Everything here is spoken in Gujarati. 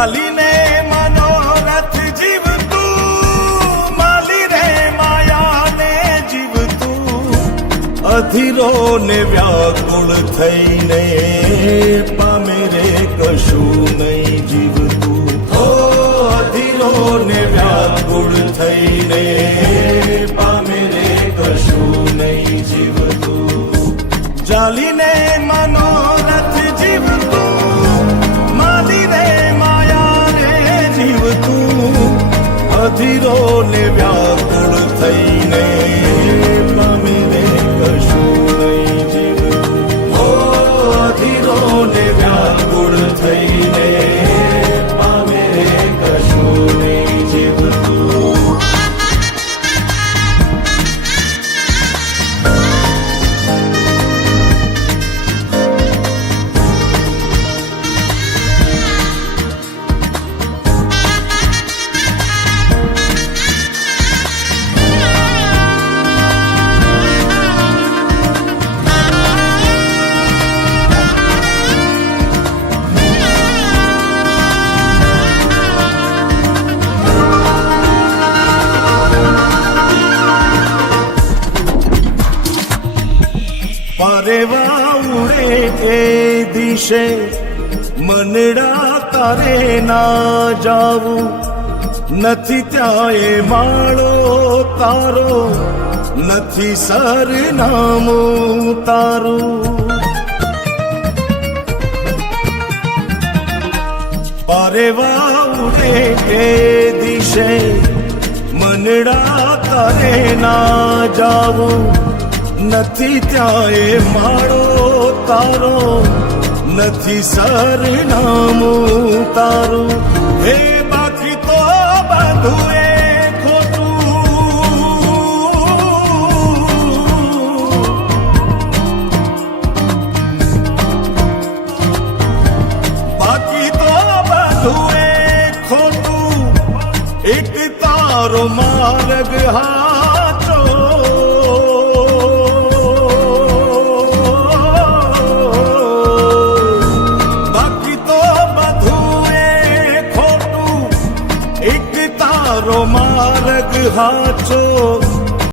ચાલીને મનોરથ જીવતું, માલી રે માયાને જીવતું, અધીરો ને વ્યાકુળ થઈને પામે રે કશું નહીં જીવતું. ઓ અધીરો ને વ્યાકુળ થઈને પામે રે કશું નહીં જીવતું. ચાલીને મનોરથ જીવતું, માલી રે માયાને જીવતું, અધીરો ને વ્યાકુળ થઈને પામે રે કશું નહીં જીવતું. ઓ અધીરો ને વ્યાકુળ થઈને પામે રે કશું નહીં જીવતું. પરેવા ઉડે એ દિશે મનડા તારે ના જાવું, નથી ત્યાં એ માળો તારો, નથી સરનામું તારું. પરેવા ઉડે એ દિશે મનડા તારે ના જાવું, નથી ત્યાં એ માળો તારો, નથી સરનામું તારું. હે બાકી તો બધું એ ખોટું, બાકી તો બધું એ ખોટું, એક તારો માર્ગ હાચો. માર્ગ હાચો